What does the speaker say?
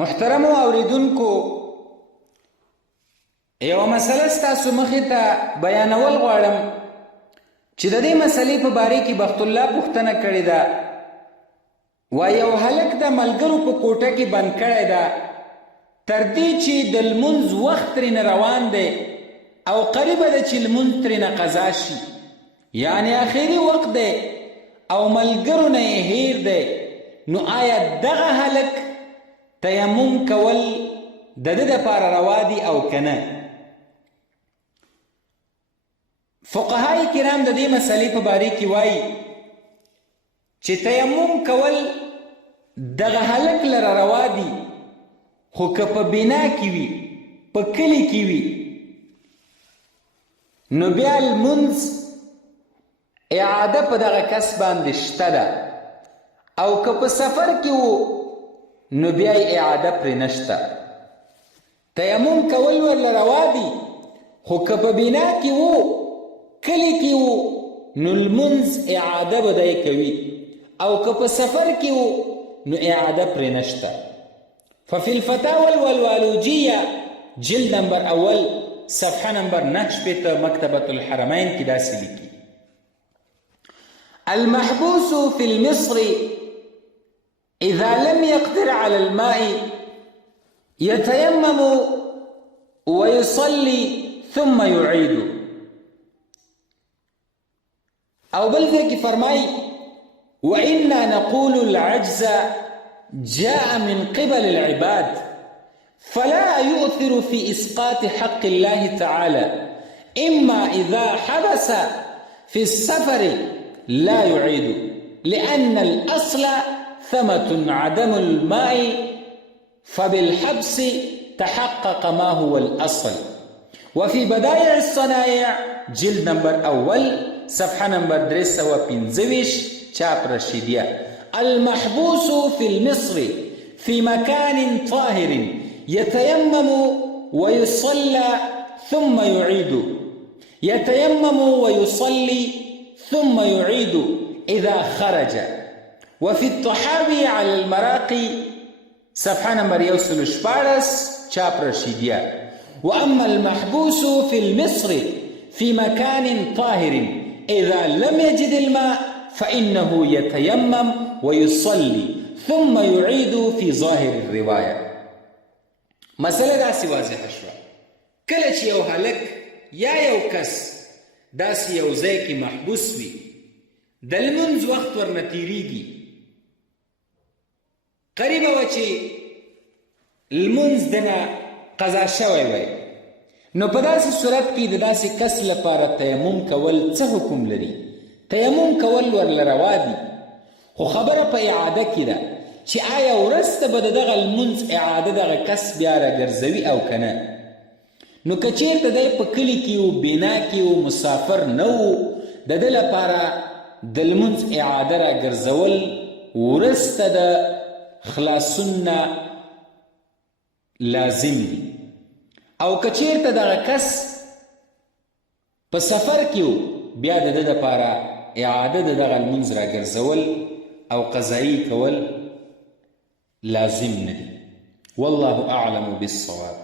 محترمو اوریدونکو، یو مسله ستاسو مخې ته بیانول غواړم چې د دې مسلې په باره کې بخت الله پوښتنه کړې ده. وایي یو هلک د ملګرو په کوټه کې بند کړی ده تر دې چې د لمونځ وخت ترېنه روان دی او قریبه ده چې لمونځ ترېنه قضا شي، یعنې آخري وخت دی او ملګرو نه یې هیر دی. نو آیا دغه هلک تیمم کول د ده دپاره روا دي او که نه؟ فقهای کرام د دې مسلې په باره کې وایي چې تیمم کول دغه هلک لره روا دي، خو که په بنا کې وي، په کلي کې وي، نو بیا لمونځ اعاده په دغه کس باندې شته ده، او که په سفر کې و نو بیا یې اعاده پرې نشته. تیمم کول ورله روا دي، خو که په بنا کې و، کلی کې و، نو لمونځ اعاده به دی کوي، او که په سفر کې و نو اعاده پرې نشته. ففي الفتاوى الولولوجیه جلد نمبر اول صفحه نمبر 9 مکتبة الحرمین کې داسې لیکي: المحبوس في المصر إذا لم يقدر على الماء يتيمم ويصلي ثم يعيد. او بل ذلك فرماي: وإنا نقول العجز جاء من قبل العباد فلا يؤثر في إسقاط حق الله تعالى، إما إذا حبس في السفر لا يعيد، لأن الأصل ثمة عدم الماء، فبالحبس تحقق ما هو الأصل. وفي بدائع الصنائع جلد نمبر أول صفحة نمبر 315 چاپ رشیدیه: المحبوس في المصر في مكان طاهر يتيمم ويصلى ثم يعيد، يتيمم ويصلي ثم يعيد إذا خرج. وفي الطحاوي على المراقي صفحة نمبر 114 چاپ رشیدیه: وأما المحبوس في المصر في مكان طاهر إذا لم يجد الماء فإنه يتيمم ويصلي ثم يعيد في ظاهر الرواية. مسألة داسې واضحه شوه. کله چې یو هلک یا یو کس داسې یو ځای کې محبوس وي، د لمونځ وخت ورنه تېرېږي، قریبه وه چې لمونځ دنه قضا شوی وی، نو په داسې صورت کې د داسې کس لپاره تیمم کول څه حکم لري؟ تیمم کول ورله روا دي، خو خبره په اعاده کې ده چې آیا وروسته به د دغه لمونځ اعاده دغه کس بیا راګرځوي او که نه. نو که چېرته دی په کلي کې و، بنا کې و، مسافر نه و، د ده لپاره د لمونځ اعاده راګرځول وروسته د خلاصون نه لازم دي. او که چېرته دغه کس په سفر کې و، بیا د ده دپاره اعاده د دغه لمونځ راګرځول او قضایي کول لازم نه دي. والله اعلم بالصواب.